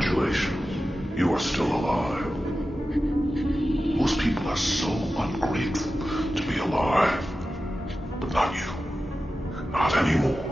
Congratulations, you are still alive. Most people are so ungrateful to be alive, but not you. Not anymore.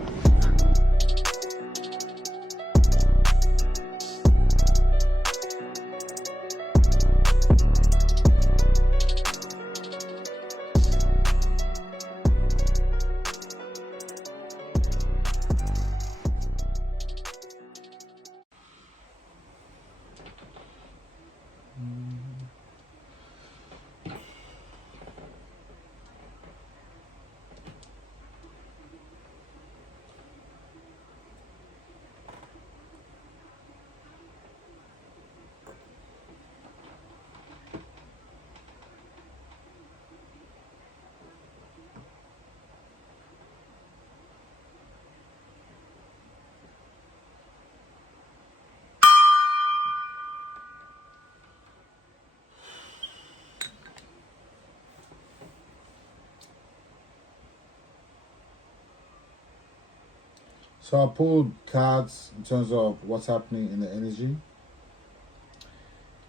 So I pulled cards in terms of what's happening in the energy.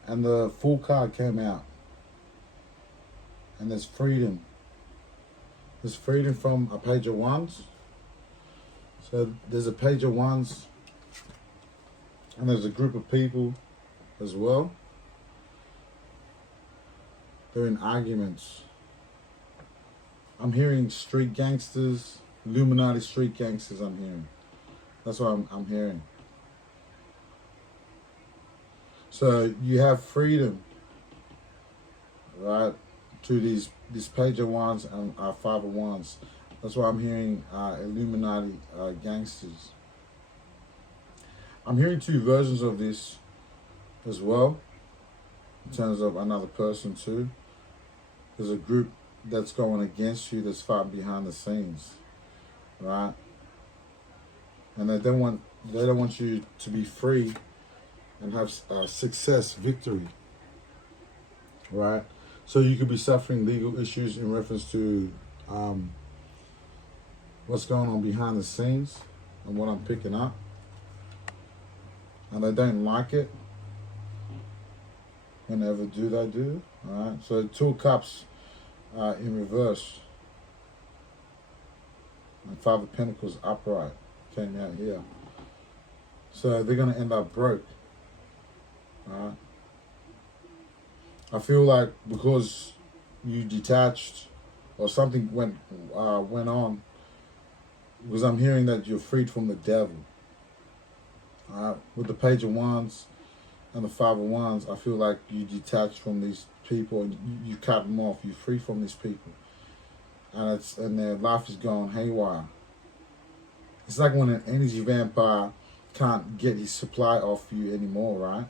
And the full card came out. And there's freedom. There's freedom from a page of wands. So there's a page of wands. And there's a group of people as well. They're in arguments. I'm hearing street gangsters, Illuminati street gangsters I'm hearing. That's what I'm hearing. So you have freedom, right, to this page of wands and five of wands. That's why I'm hearing Illuminati gangsters. I'm hearing two versions of this as well, in terms of another person too. There's a group that's going against you, that's fighting behind the scenes, right? And they don't want you to be free and have success, victory, right? So you could be suffering legal issues in reference to what's going on behind the scenes and what I'm picking up, and they don't like it. Whenever they do, all right? So Two of Cups in reverse, and Five of Pentacles upright came out here. So they're going to end up broke. All right? I feel like because you detached or something went on, because I'm hearing that you're freed from the devil. All right? With the Page of Wands and the Five of Wands, I feel like you detached from these people and you cut them off. You're free from these people, and their life is going haywire. It's like when an energy vampire can't get his supply off you anymore, right?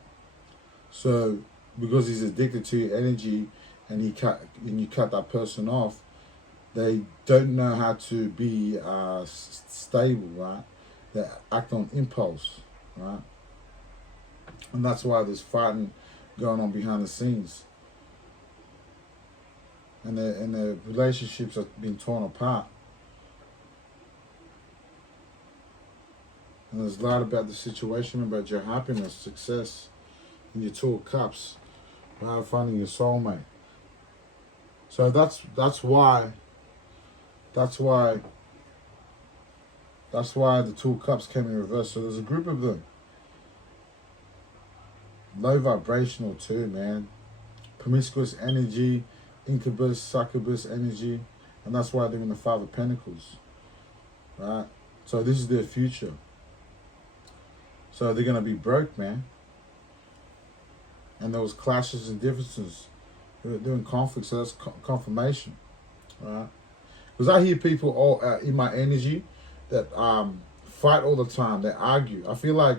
So because he's addicted to your energy, and you cut that person off, they don't know how to be stable, right? They act on impulse, right? And that's why there's fighting going on behind the scenes, and the relationships have been torn apart. And there's a lot about the situation, about your happiness, success, and your Two of Cups, right? Finding your soulmate. So that's why the Two of Cups came in reverse. So there's a group of them. Low vibrational too, man. Promiscuous energy, incubus, succubus energy, and that's why they're in the Five of Pentacles, right? So this is their future. So they're gonna be broke, man. And there was clashes and differences. They're in conflict, so that's confirmation, right? Because I hear people all in my energy that fight all the time. They argue. I feel like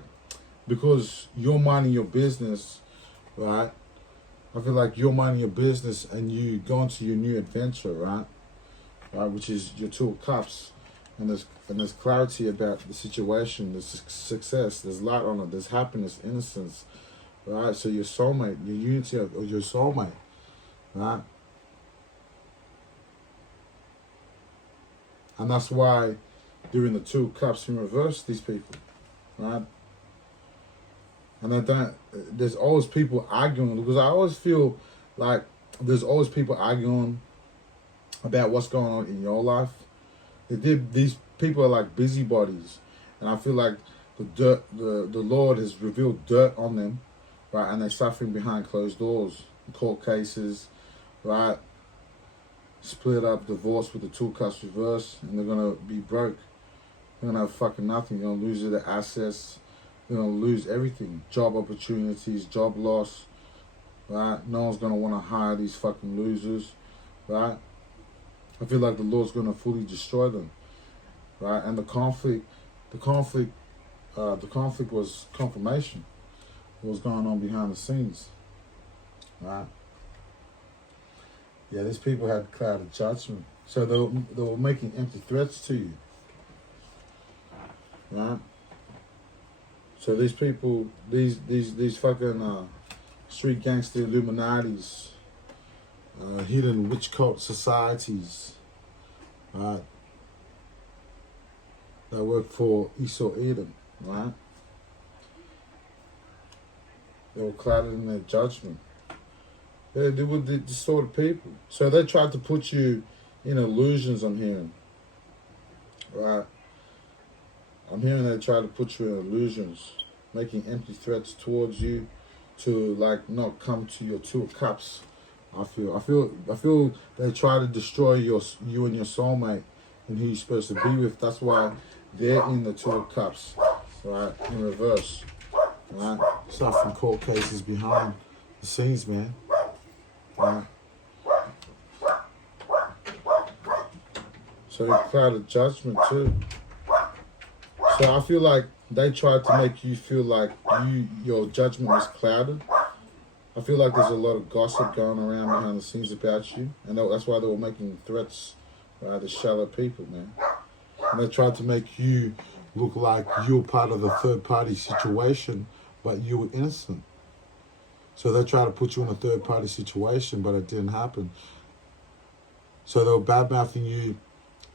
because you're minding your business, right? I feel like you're minding your business and you go into your new adventure, right? Which is your Two of Cups, and there's clarity about the situation. There's success. There's light on it. There's happiness, innocence, right? So your soulmate, your unity of your soulmate, right? And that's why during the Two of Cups in reverse, these people, right? And I don't, there's always people arguing, because I always feel like there's always people arguing about what's going on in your life. These people are like busybodies, and I feel like the Lord has revealed dirt on them, right? And they're suffering behind closed doors, court cases, right? Split up, divorce with the two cups reversed, and they're gonna be broke. They're gonna have fucking nothing. They're gonna lose their assets. They're gonna lose everything. Job opportunities, job loss, right? No one's gonna want to hire these fucking losers, right? I feel like the Lord's gonna fully destroy them, right? And the conflict was confirmation. What was going on behind the scenes, right? Yeah, these people had cloud of judgment, so they were making empty threats to you, right? So these people, these fucking street gangster Illuminatis, hidden witch cult societies, right? That work for Esau Edom, right? They were clouded in their judgment. They were the sort of people. So they tried to put you in illusions, I'm hearing, right? I'm hearing they try to put you in illusions, making empty threats towards you to like not come to your two of cups. I feel they try to destroy you and your soulmate and who you're supposed to be with. That's why they're in the two of cups, right? In reverse, right? Suffering court cases behind the scenes, man. Right? So they clouded judgment too. So I feel like they tried to make you feel like your judgment was clouded. I feel like there's a lot of gossip going around behind the scenes about you, and that's why they were making threats, right, to shallow people, man. And they tried to make you look like you're part of the third party situation, but you were innocent. So they tried to put you in a third party situation, but it didn't happen. So they were bad mouthing you,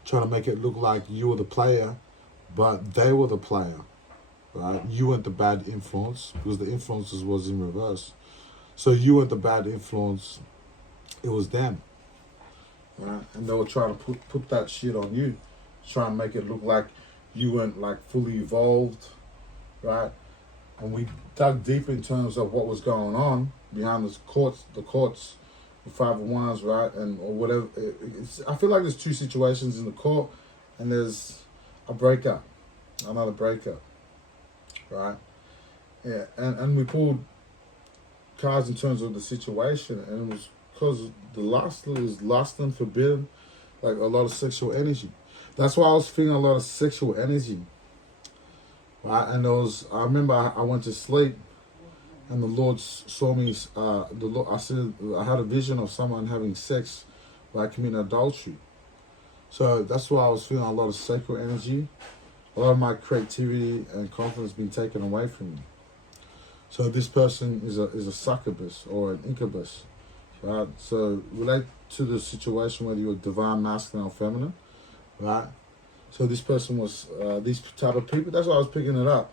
trying to make it look like you were the player, but they were the player, right? You weren't the bad influence, because the influence was in reverse. So you weren't the bad influence, it was them, right? And they were trying to put that shit on you, trying to make it look like you weren't like fully evolved, right? And we dug deep in terms of what was going on behind the courts, the 501s, right? And or whatever. I feel like there's two situations in the court, and there's a breakup, another breakup, right? Yeah, and we pulled cards in terms of the situation, and it was because the lust was lust and forbidden, like a lot of sexual energy. That's why I was feeling a lot of sexual energy, right? And I remember I went to sleep, and the Lord saw me. I said I had a vision of someone having sex, right, committing adultery. So that's why I was feeling a lot of sexual energy. A lot of my creativity and confidence being taken away from me. So this person is a succubus or an incubus, right? So relate to the situation whether you're divine, masculine, or feminine, right? So this person was these type of people. That's why I was picking it up.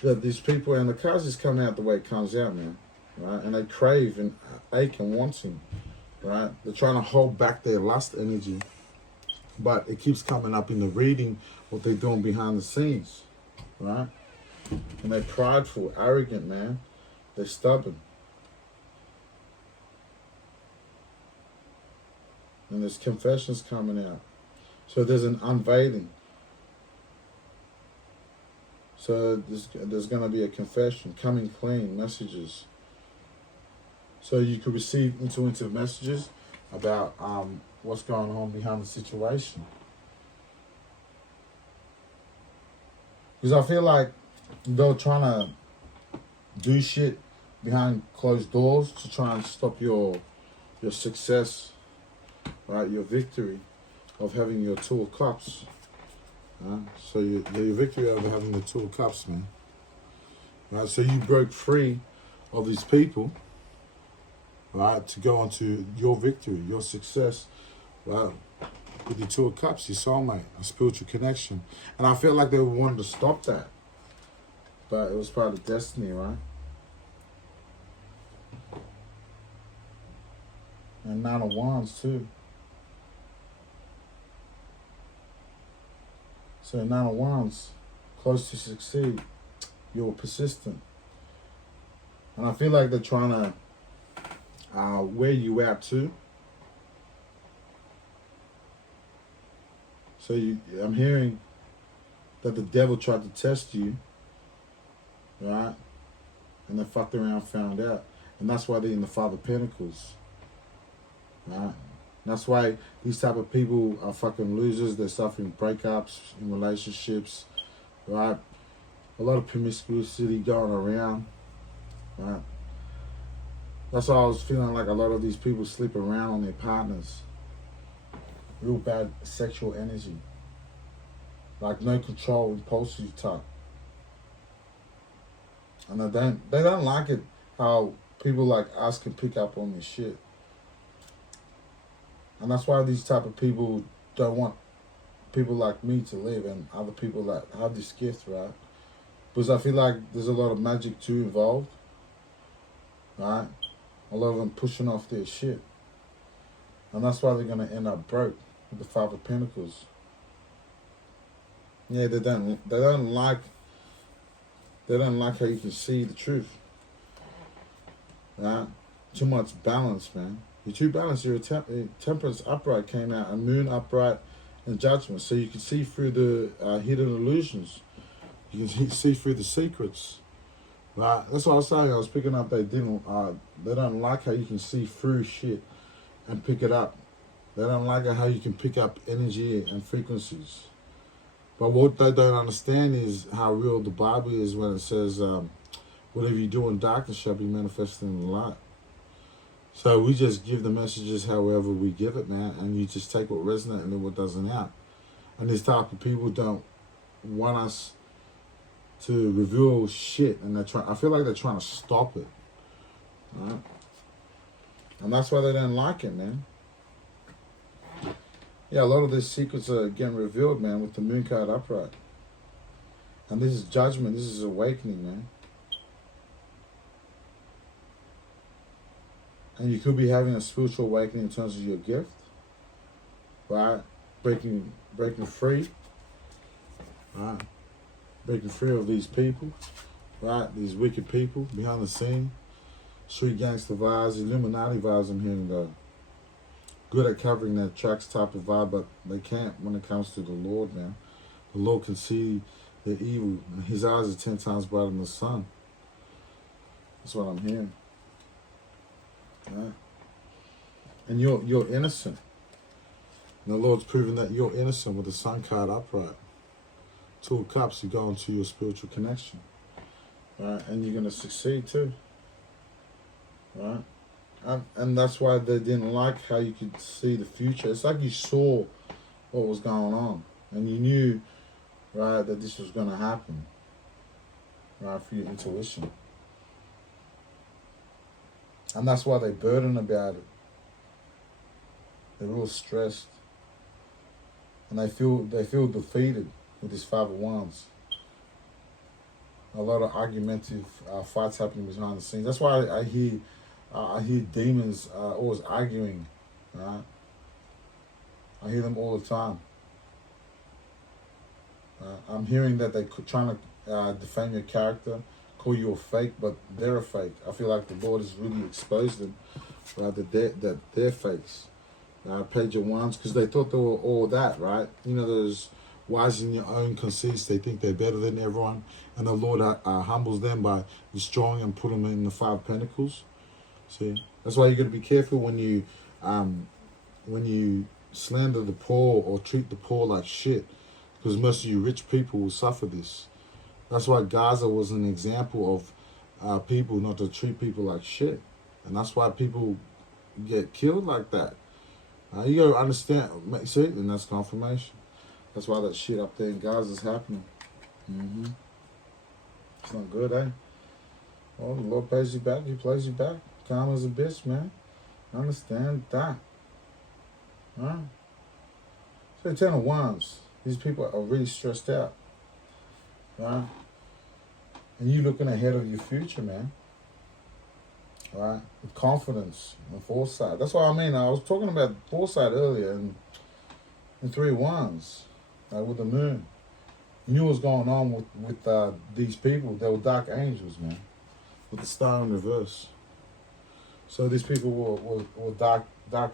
That these people, and the cards just coming out the way it comes out, man, right? And they crave and ache and wanting, right? They're trying to hold back their lust energy, but it keeps coming up in the reading what they're doing behind the scenes, right? And they're prideful, arrogant, man. They're stubborn. And there's confessions coming out. So there's an unveiling. So there's going to be a confession, coming clean, messages. So you could receive intuitive messages about what's going on behind the situation. Because I feel like they're trying to do shit behind closed doors to try and stop your success, right? Your victory of having your Two of Cups. So your victory over having the Two of Cups, man. Right? So you broke free of these people, right, to go on to your victory, your success, right? With the Two of Cups, your soulmate, a spiritual connection. And I felt like they wanted to stop that. But it was part of destiny, right? And Nine of Wands too. So Nine of Wands, close to succeed. You're persistent. And I feel like they're trying to wear you out too. So I'm hearing that the devil tried to test you, right? And they fucked around, found out. And that's why they're in the Five of Pentacles. Right? That's why these type of people are fucking losers. They're suffering breakups in relationships, right? A lot of promiscuity going around, right? That's why I was feeling like a lot of these people sleep around on their partners. Real bad sexual energy. Like no control, impulsive type. And they don't like it how people like us can pick up on this shit. And that's why these type of people don't want people like me to live and other people that have this gift, right? Because I feel like there's a lot of magic too involved, right? A lot of them pushing off their shit. And that's why they're going to end up broke with the Five of Pentacles. Yeah, they don't like how you can see the truth. Right? Too much balance, man. You're too balanced. Your temperance upright came out, and moon upright, and judgment. So you can see through the hidden illusions. You can see through the secrets. Right? That's what I was saying. I was picking up. They don't like how you can see through shit and pick it up. They don't like how you can pick up energy and frequencies. But what they don't understand is how real the Bible is when it says, whatever you do in darkness shall be manifested in the light. So we just give the messages however we give it, man, and you just take what resonates and then what doesn't out. And these type of people don't want us to reveal shit, and I feel like they're trying to stop it. Right? And that's why they don't like it, man. Yeah, a lot of these secrets are getting revealed, man, with the moon card upright. And this is judgment, this is awakening, man. And you could be having a spiritual awakening in terms of your gift, right? Breaking free, right? Breaking free of these people, right? These wicked people behind the scene. Street gangster vibes, Illuminati vibes I'm hearing though. Good at covering their tracks type of vibe, but they can't when it comes to the Lord, man. The Lord can see the evil. His eyes are 10 times brighter than the sun. That's what I'm hearing. Right? And you're innocent. And the Lord's proving that you're innocent with the Sun card upright. Two of Cups, you go into your spiritual connection. Right? And you're going to succeed too. Right? And that's why they didn't like how you could see the future. It's like you saw what was going on. And you knew, right, that this was going to happen. Right? For your intuition. And that's why they're burdened about it. They're real stressed. And they feel defeated with this Five of Wands. A lot of argumentative fights happening behind the scenes. That's why I hear demons always arguing. Right? I hear them all the time. I'm hearing that they're trying to defame your character, call you a fake, but they're a fake. I feel like the Lord has really exposed them, right? That they're fakes. Page of Wands, because they thought they were all that, right? You know, those wise in your own conceits. They think they're better than everyone, and the Lord humbles them by destroying and put them in the Five of Pentacles. See, that's why you got to be careful when you slander the poor or treat the poor like shit, because most of you rich people will suffer this. That's why Gaza was an example of people not to treat people like shit. And that's why people get killed like that. You got to understand, see, and that's confirmation. That's why that shit up there in Gaza is happening. It's not good, eh? Well, the Lord pays you back, He plays you back. Karma's a bitch, man. Understand that. Right? So 10 of Wands. These people are really stressed out. Right? and you looking ahead of your future, man. Right? With confidence and foresight. That's what I mean. I was talking about foresight earlier in 3 Wands, with the moon. You knew what was going on with these people. They were dark angels, man, with the star in reverse. So these people were dark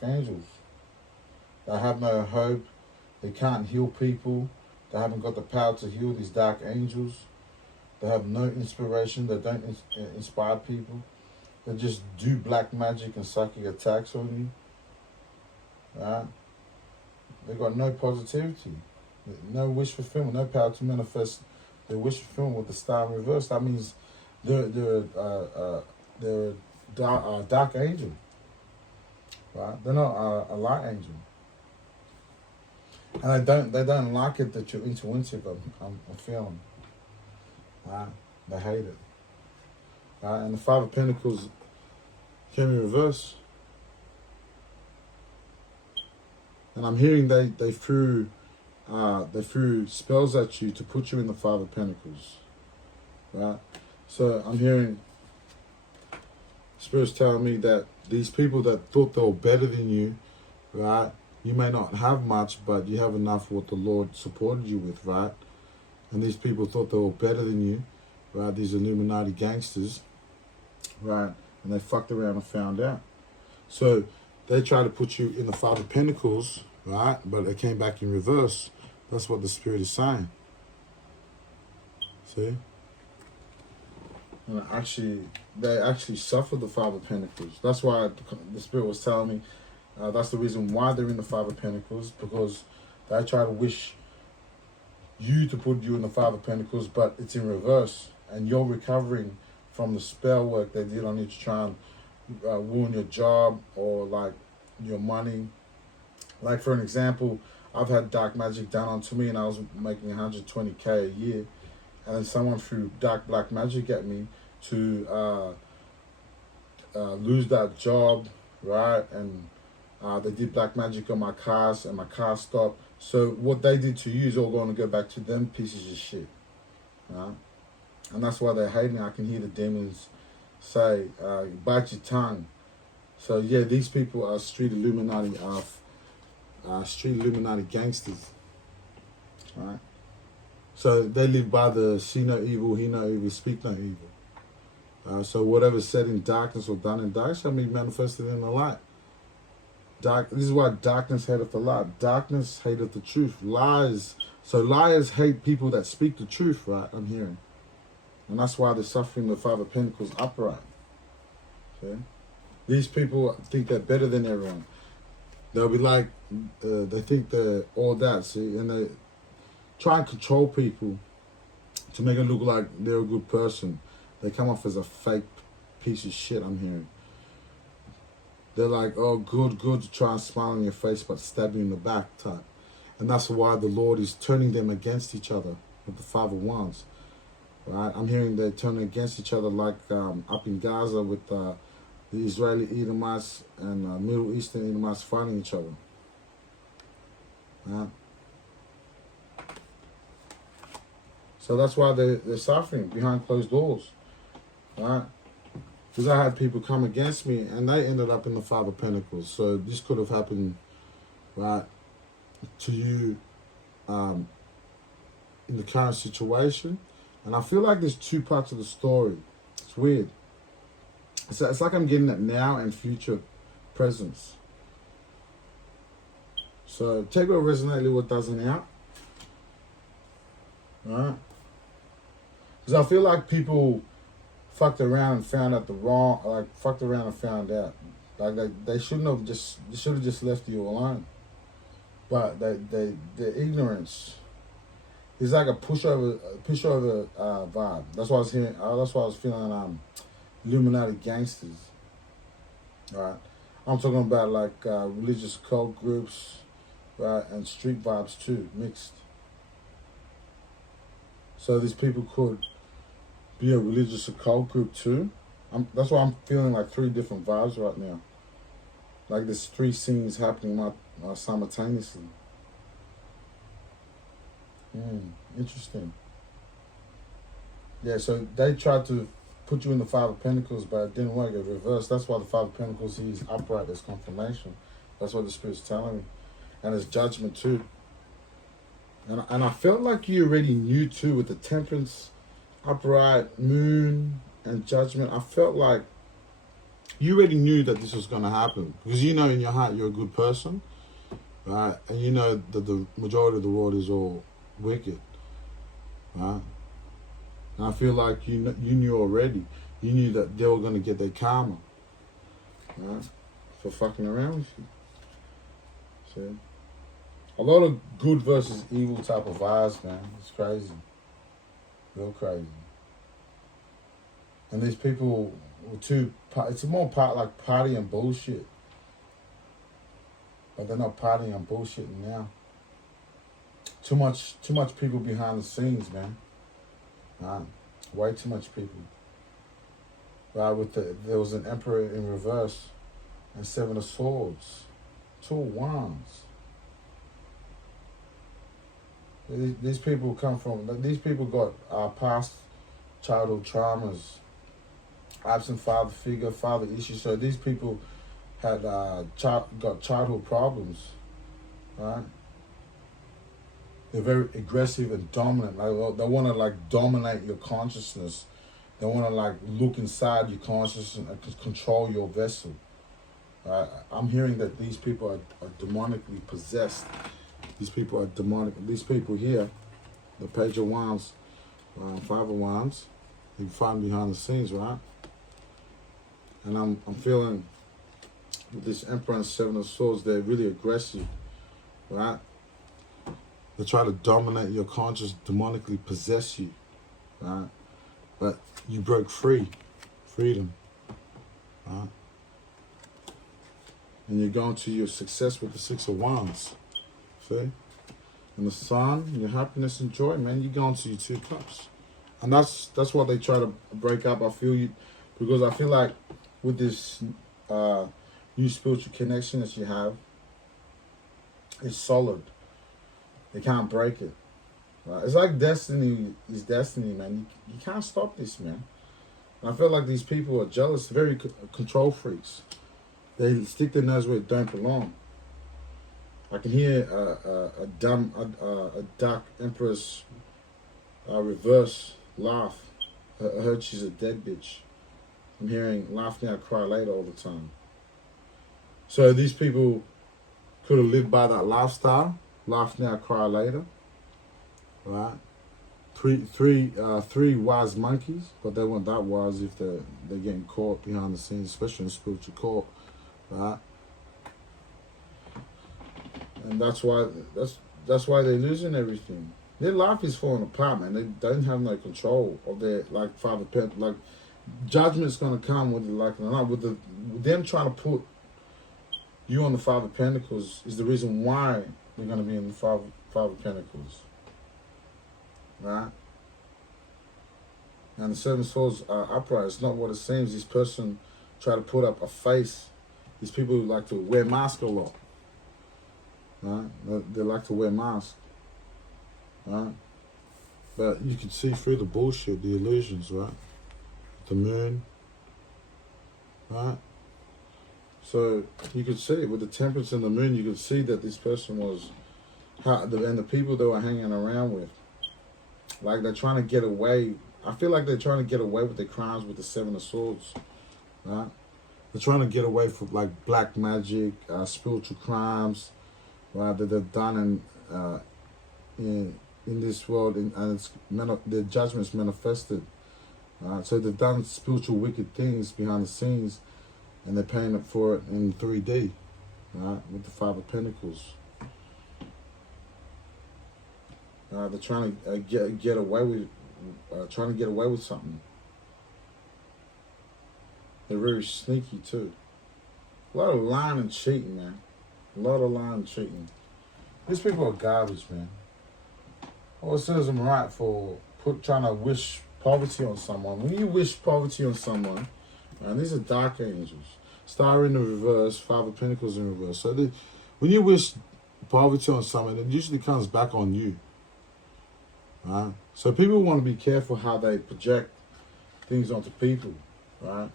angels. They have no hope. They can't heal people. They haven't got the power to heal these dark angels. They have no inspiration. They don't inspire people. They just do black magic and psychic attacks on you. Right? They got no positivity, no wish fulfillment, no power to manifest their wish fulfillment with the star in reverse. That means they're a dark angel. Right? They're not a light angel. And they don't like it that you're intuitive. I'm feeling. Right? They hate it. Right? And the Five of Pentacles came in reverse. And I'm hearing they threw spells at you to put you in the Five of Pentacles. Right? So I'm hearing Spirit's telling me that these people that thought they were better than you, right? You may not have much, but you have enough what the Lord supported you with, right? And these people thought they were better than you, right? These Illuminati gangsters, right? And they fucked around and found out. So they tried to put you in the Five of Pentacles, right? But it came back in reverse. That's what the Spirit is saying. See? And they actually suffered the Five of Pentacles. That's why the Spirit was telling me that's the reason why they're in the Five of Pentacles, because they try to wish you to put you in the Five of Pentacles, but it's in reverse. And you're recovering from the spell work they did on you to try and ruin your job or like your money. Like for an example, I've had dark magic done onto me and I was making 120K a year. And then someone threw dark black magic at me to lose that job, right? And they did black magic on my cars and my car stopped. So what they did to you is all going to go back to them pieces of shit. Right? And that's why they hate me. I can hear the demons say, bite your tongue. So yeah, these people are street Illuminati gangsters. Right? So they live by the see no evil, hear no evil, speak no evil. So whatever's said in darkness or done in darkness shall be manifested in the light. This is why darkness hateth the light. Darkness hateth the truth. Lies. So liars hate people that speak the truth, right? I'm hearing. And that's why they're suffering the Five of Pentacles upright. See? These people think they're better than everyone. They'll be like, they think they're all that, see? And they try and control people to make it look like they're a good person. They come off as a fake piece of shit, I'm hearing. They're like, oh, good, to try and smile on your face, but stab you in the back type. And that's why the Lord is turning them against each other with the Five of Wands. Right? I'm hearing they're turning against each other like up in Gaza with the Israeli Edomites and Middle Eastern Edomites fighting each other. Right? So that's why they're suffering behind closed doors. Right? Because I had people come against me and they ended up in the Five of Pentacles. So this could have happened, right, to you in the current situation. And I feel like there's two parts of the story. It's weird. It's like I'm getting it now and future presence. So take what resonates, what doesn't out. Right? Because I feel like people fucked around and found out fucked around and found out. Like they shouldn't have they should have just left you alone. But their ignorance is like a pushover vibe. That's why I was hearing. That's why I was feeling Illuminati gangsters. Right, I'm talking about like religious cult groups, right, and street vibes too, mixed. So these people could be a religious occult group too. That's why I'm feeling like 3 different vibes right now. Like there's 3 scenes happening simultaneously. Interesting. Yeah, so they tried to put you in the Five of Pentacles, but it didn't work. It reversed. That's why the Five of Pentacles is upright as confirmation. That's what the Spirit's telling me. And it's judgment too. And I felt like you already knew too with the Temperance, upright, Moon, and Judgment. I felt like you already knew that this was going to happen. Because you know in your heart you're a good person. Right? And you know that the majority of the world is all wicked. Right? And I feel like you knew already. You knew that they were going to get their karma. Right? For fucking around with you. See? A lot of good versus evil type of vibes, man. It's crazy. Real crazy. And these people were it's more like party and bullshit. But they're not partying and bullshitting now. Too much people behind the scenes, man. Way too much people. There was an Emperor in reverse and Seven of Swords. 2 of Wands. These people got past childhood traumas, absent father figure, father issues. So these people had got childhood problems, right? They're very aggressive and dominant. Like they want to like dominate your consciousness. They want to like look inside your consciousness and control your vessel. I'm hearing that these people are demonically possessed. These people are demonic. These people here, the Page of Wands, Five of Wands, you can find behind the scenes, right? And I'm feeling with this Emperor and Seven of Swords, they're really aggressive, right? They try to dominate your conscious, demonically possess you, right? But you broke free, freedom, right? And you're going to your success with the Six of Wands. See? And the Sun, your happiness and joy, man, you're going to your 2 cups. And that's what they try to break up. I feel you, because I feel like with this new spiritual connection that you have, it's solid. They can't break it. It's like destiny is destiny, man. You can't stop this, man. And I feel like these people are jealous, very control freaks. They stick their nose where it don't belong. I can hear a dark Empress reverse laugh. I heard she's a dead bitch. I'm hearing laugh now, cry later all the time. So these people could have lived by that lifestyle. Laugh now, cry later. Right? Three wise monkeys, but they weren't that wise if they're getting caught behind the scenes, especially in spiritual court. Right? And that's why they're losing everything. Their life is falling apart, man. They don't have no control of their like judgment's gonna come whether you like it or not. With them trying to put you on the Five of Pentacles is the reason why they're gonna be in the Five of Pentacles. Right? And the Seven Swords are upright. It's not what it seems. This person try to put up a face. These people like to wear masks a lot. Right? They like to wear masks. Right? But you can see through the bullshit, the illusions, right? The Moon. Right? So you could see with the Temperance and the Moon, you could see that this person was, and the people they were hanging around with, like they're trying to get away. I feel like they're trying to get away with their crimes with the Seven of Swords. Right? They're trying to get away from like black magic, spiritual crimes, right, that they've done in this world, and their judgment's manifested. So they've done spiritual wicked things behind the scenes, and they're paying for it in 3D, right, with the Five of Pentacles. They're trying to get away with something. They're very sneaky too. A lot of lying and cheating, man. A lot of lying and cheating. These people are garbage, man. All it says I'm right for trying to wish poverty on someone. When you wish poverty on someone, man, these are dark angels. Star in the reverse, Five of Pentacles in reverse. So when you wish poverty on someone, it usually comes back on you. right? So people want to be careful how they project things onto people, right?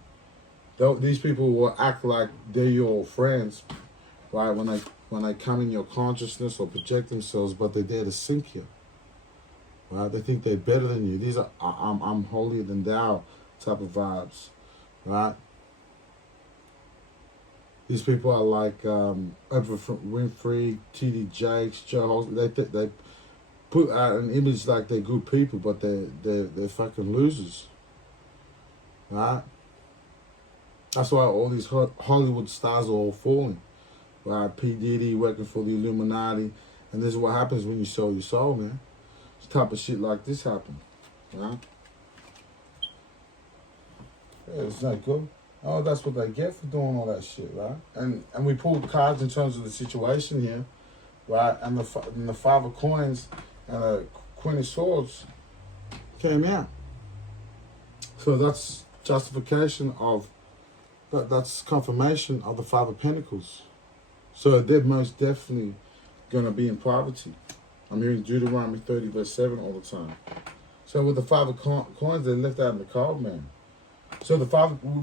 These people will act like they're your friends, right? When they come in your consciousness or project themselves, but they're there to sink you, right? They think they're better than you. These are I'm holier than thou type of vibes, right? These people are like Oprah Winfrey, T.D. Jakes, Joe Holmes. They put out an image like they're good people, but they're fucking losers, right? That's why all these Hollywood stars are all falling, right? P. Diddy working for the Illuminati, and this is what happens when you sell your soul, man. This type of shit like this happen, right? Yeah, it's not good. Oh, that's what they get for doing all that shit, right? And we pulled cards in terms of the situation here, right? And the Five of Coins and the Queen of Swords came out. So that's justification of, that's confirmation of the Five of Pentacles. So they're most definitely going to be in poverty. I'm hearing Deuteronomy 30 verse 7 all the time. So with the Five of Coins, they left out in the card, man. So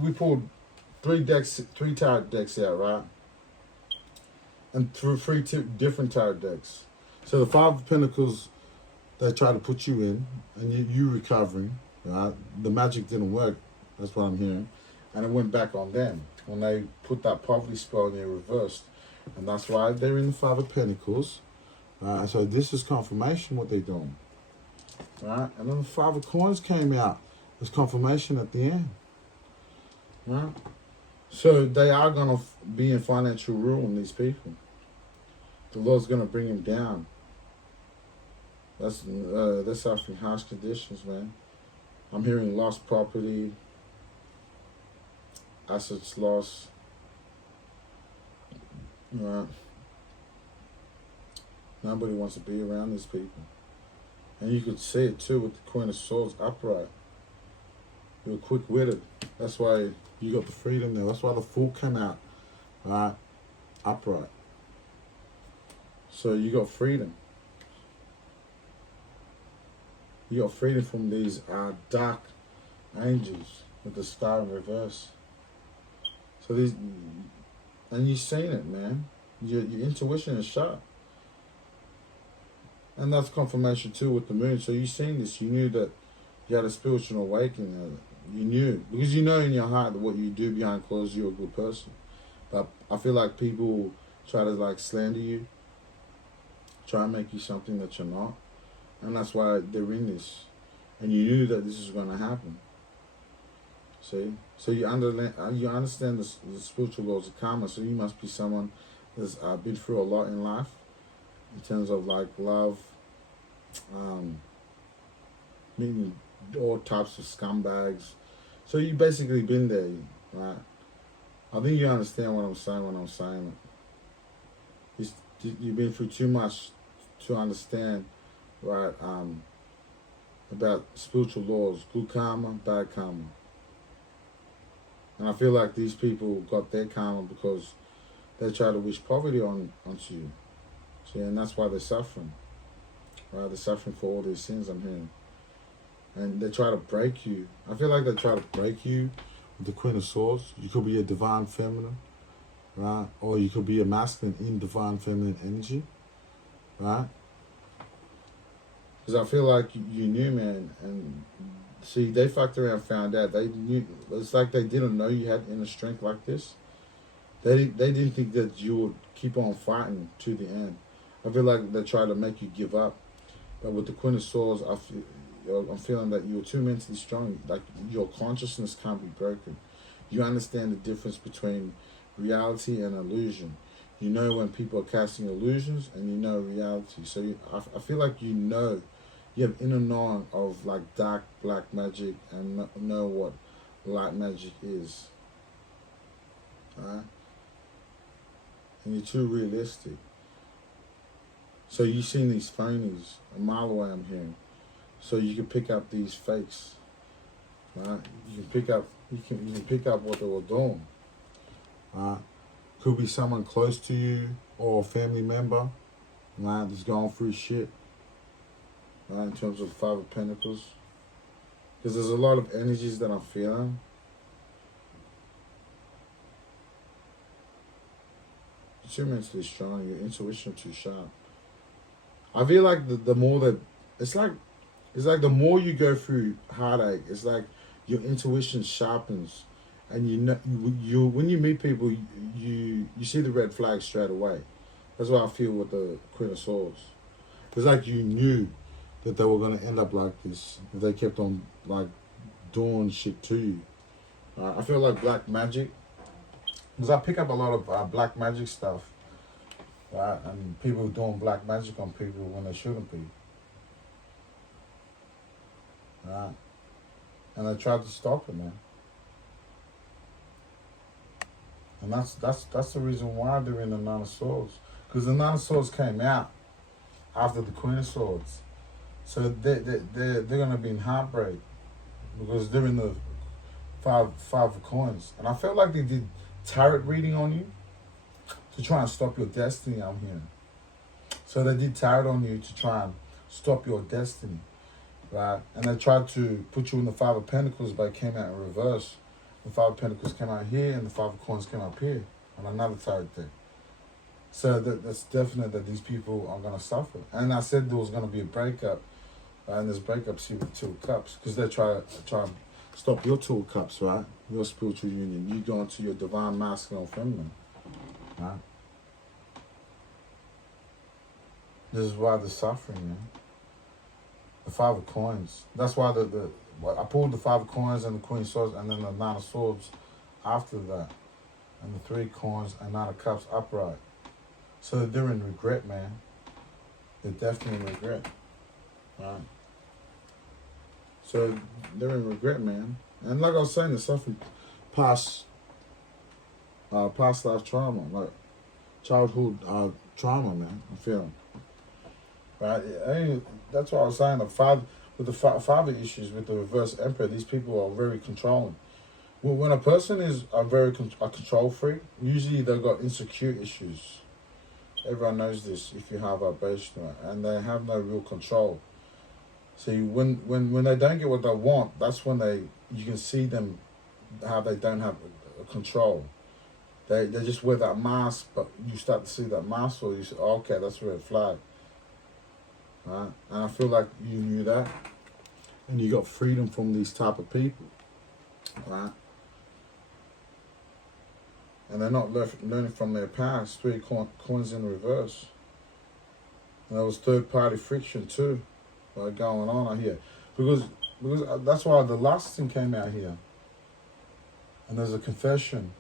we pulled three tarot decks out, right? And three different tarot decks. So the Five of Pentacles, they try to put you in, and you recovering, right? The magic didn't work, that's what I'm hearing. And it went back on them when they put that poverty spell and they reversed. And that's why they're in the Five of Pentacles. So this is confirmation what they're doing. Right? And then the Five of Coins came out. There's confirmation at the end. Right? So they are going to be in financial ruin, these people. The Lord's going to bring them down. They're suffering harsh conditions, man. I'm hearing lost property, assets lost. Right? Nobody wants to be around these people. And you could see it too with the Queen of Swords upright. You were quick-witted. That's why you got the freedom there. That's why the Fool came out, right? Upright. So you got freedom. You got freedom from these dark angels with the star in reverse. So these, and you've seen it, man. Your intuition is sharp. And that's confirmation too with the moon. So you've seen this. You knew that you had a spiritual awakening. You knew. Because you know in your heart that what you do behind closed, you're a good person. But I feel like people try to like slander you. Try and make you something that you're not. And that's why they're in this. And you knew that this was going to happen. See? So you understand the spiritual laws of karma. So you must be someone that's been through a lot in life. In terms of like love, meeting all types of scumbags. So you basically been there, right? I think you understand what I'm saying when I'm saying it. You've been through too much to understand, right, about spiritual laws, good karma, bad karma. And I feel like these people got their karma because they try to wish poverty onto you. See, and that's why they're suffering. Right? They're suffering for all their sins, I'm hearing. And they try to break you. I feel like they try to break you with the Queen of Swords. You could be a divine feminine, right? Or you could be a masculine in divine feminine energy, right? Because I feel like you knew, man. And see, they fucked around and found out. They knew. It's like they didn't know you had inner strength like this. They didn't think that you would keep on fighting to the end. I feel like they try to make you give up. But with the Queen of Swords, I'm feeling that you're too mentally strong. Like your consciousness can't be broken. You understand the difference between reality and illusion. You know when people are casting illusions, and you know reality. So I feel like you know, you have inner knowing of like dark black magic and know what light magic is. Alright? And you're too realistic. So you've seen these phonies a mile away, I'm hearing. So you can pick up these fakes, right? You can pick up what they were doing. Could be someone close to you or a family member, right? That's going through shit. in terms of Five of Pentacles. Because there's a lot of energies that I'm feeling. You're too mentally strong, your intuition too sharp. I feel like the more that, it's like the more you go through heartache, it's like your intuition sharpens. And you know, you when you meet people, you see the red flag straight away. That's what I feel with the Queen of Swords. It's like you knew that they were going to end up like this if they kept on like doing shit to you. I feel like black magic, because I pick up a lot of black magic stuff, right? And people doing black magic on people when they shouldn't be, right? And they tried to stop it, man. And that's the reason why they're in the Nine of Swords, because the Nine of Swords came out after the Queen of Swords, so they're gonna be in heartbreak because they're in the five of coins. And I felt like they did tarot reading on you to try and stop your destiny. I'm hearing. So they did tarot on you to try and stop your destiny, right? And they tried to put you in the Five of Pentacles, but it came out in reverse. The Five of Pentacles came out here, and the Five of Coins came up here on another tarot deck. So that's definite that these people are gonna suffer. And I said there was gonna be a breakup, and this breakup see with the Two of Cups, because they try and stop your Two of Cups, right? Your spiritual union. You go into your divine masculine or feminine, right? This is why they're suffering, man. The Five of Coins. That's why I pulled the Five of Coins and the Queen of Swords, and then the Nine of Swords after that, and the Three of Coins and Nine of Cups upright. So they're in regret, man. They're definitely in regret, right? So they're in regret, man. And like I was saying, they're suffering past life trauma, like childhood trauma, man. I feel, right? That's what I was saying. With the father issues with the reverse emperor, these people are very controlling. When a person is a control freak, usually they've got insecure issues. Everyone knows this if you have vibration, and they have no real control. See, when they don't get what they want, that's when you can see them how they don't have control. They just wear that mask, but you start to see that mask, or you say, oh, okay, that's a red flag. Right? And I feel like you knew that, and you got freedom from these type of people, right? And they're not learning from their past. Three coins in reverse. And there was third-party friction too, like going on out here, because that's why the last thing came out here. And there's a confession.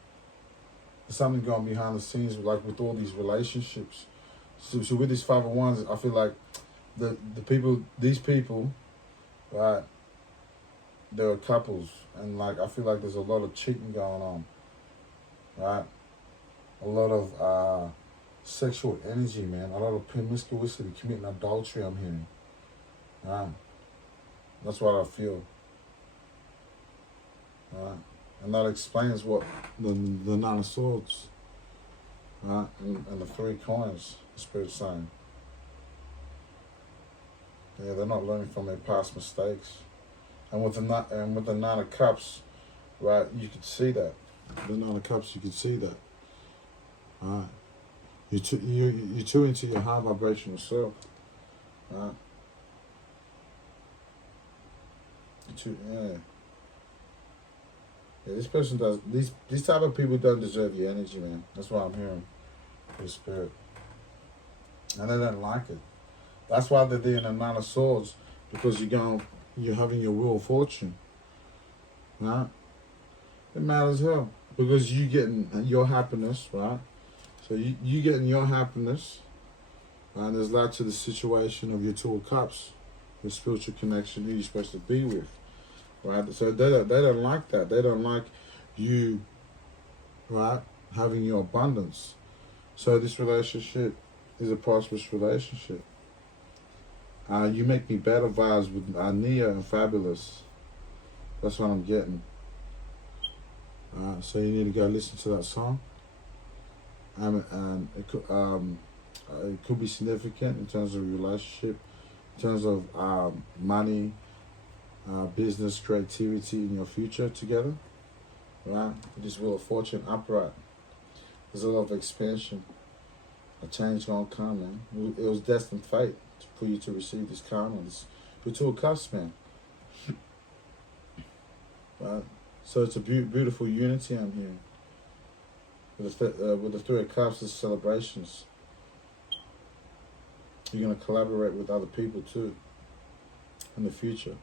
There's something going behind the scenes, like with all these relationships. So with these 5 of Wands, I feel like these people, right? They're couples, and like I feel like there's a lot of cheating going on. Right, a lot of sexual energy, man. A lot of promiscuity, committing adultery. I'm hearing. Right, that's what I feel. Right, and that explains what the Nine of Swords, right, and the Three Coins. The Spirit's saying. Yeah, they're not learning from their past mistakes, and with the Nine of Cups, right, you could see that. The Nine of Cups, you can see that. Alright. You're too into your high vibrational self. Alright. Yeah, this person does, these type of people don't deserve your energy, man. That's what I'm hearing. Your spirit. And they don't like it. That's why they're doing the Nine of Swords, because you're having your wheel of fortune. Right? It matters hell. Because you getting your happiness, right? So you getting your happiness, and there's that to the situation of your Two of Cups, your spiritual connection, who you're supposed to be with, right? So they don't like that. They don't like you, right, having your abundance. So this relationship is a prosperous relationship. You make me better vibes with Nia and Fabulous. That's what I'm getting. So you need to go listen to that song. And it could be significant in terms of your relationship. in terms of money, business, creativity in your future together, right? This Wheel of Fortune upright. There's a lot of expansion. A change gonna come, man. It was destined fate for you to receive this karma. You're Two of Cups, man. Right? So it's a beautiful unity I'm hearing. With the Three of Cups, it's celebrations. You're gonna collaborate with other people too in the future.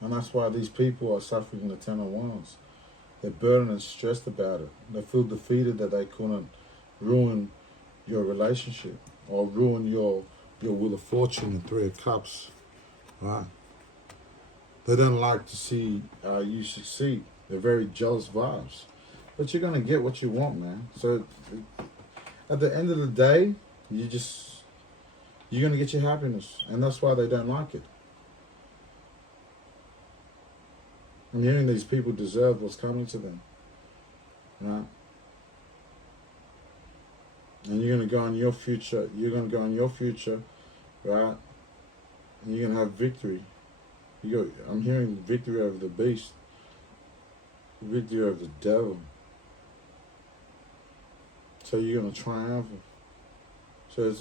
And that's why these people are suffering the Ten of Wands. They're burdened and stressed about it. They feel defeated that they couldn't ruin your relationship or ruin your Wheel of Fortune and Three of Cups. Right? They don't like to see you succeed. They're very jealous vibes. But you're going to get what you want, man. So at the end of the day, you're going to get your happiness. And that's why they don't like it. I'm hearing these people deserve what's coming to them. Right? And you're going to go on your future. You're going to go on your future, right? And you're going to have victory. I'm hearing victory over the beast. Victory over the devil. So you're going to triumph. So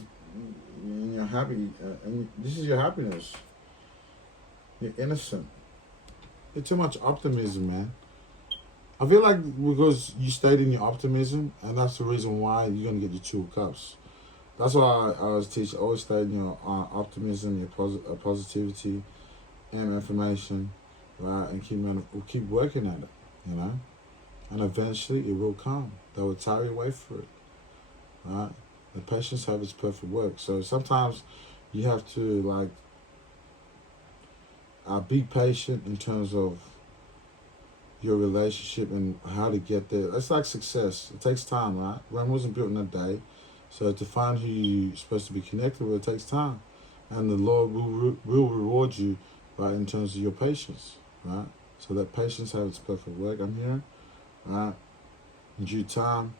you're happy. And this is your happiness. You're innocent. It's too much optimism, man. I feel like because you stayed in your optimism, and that's the reason why you're going to get the Two of Cups. That's why I always teach, always stay in your optimism, your positivity, and information, right? And keep working at it, you know? And eventually it will come. They will tire your way for it, right? The patience have its perfect work. So sometimes you have to, be patient in terms of your relationship and how to get there. It's like success. It takes time, right? Rome wasn't built in a day. So to find who you're supposed to be connected with, it takes time. And the Lord will reward you, right, in terms of your patience, right? So that patience has its perfect work, I'm hearing, right? In due time,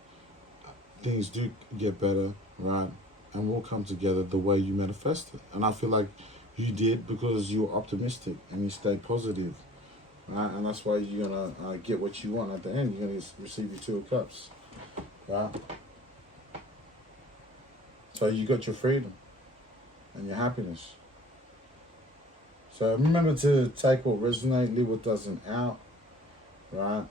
things do get better, right? And will come together the way you manifest it. And I feel like you did because you were optimistic and you stayed positive, right? And that's why you're going to get what you want at the end. You're going to receive your Two of Cups, right? So you got your freedom and your happiness. So remember to take what resonates, leave what doesn't out, right?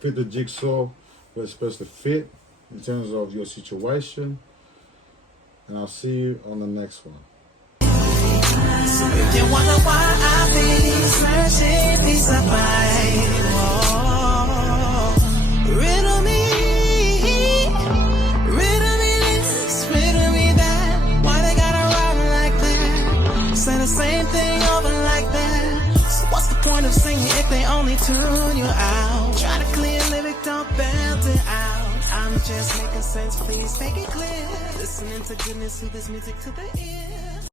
Fit the jigsaw where it's supposed to fit in terms of your situation. And I'll see you on the next one. If you wonder why I've been searching peace of mind, riddle me this, riddle me that. Why they gotta run like that? Say the same thing over like that. So what's the point of singing if they only tune you out? Try to clear lyric, don't belt it out. I'm just making sense, please make it clear. Listening to goodness, through this music to the ear.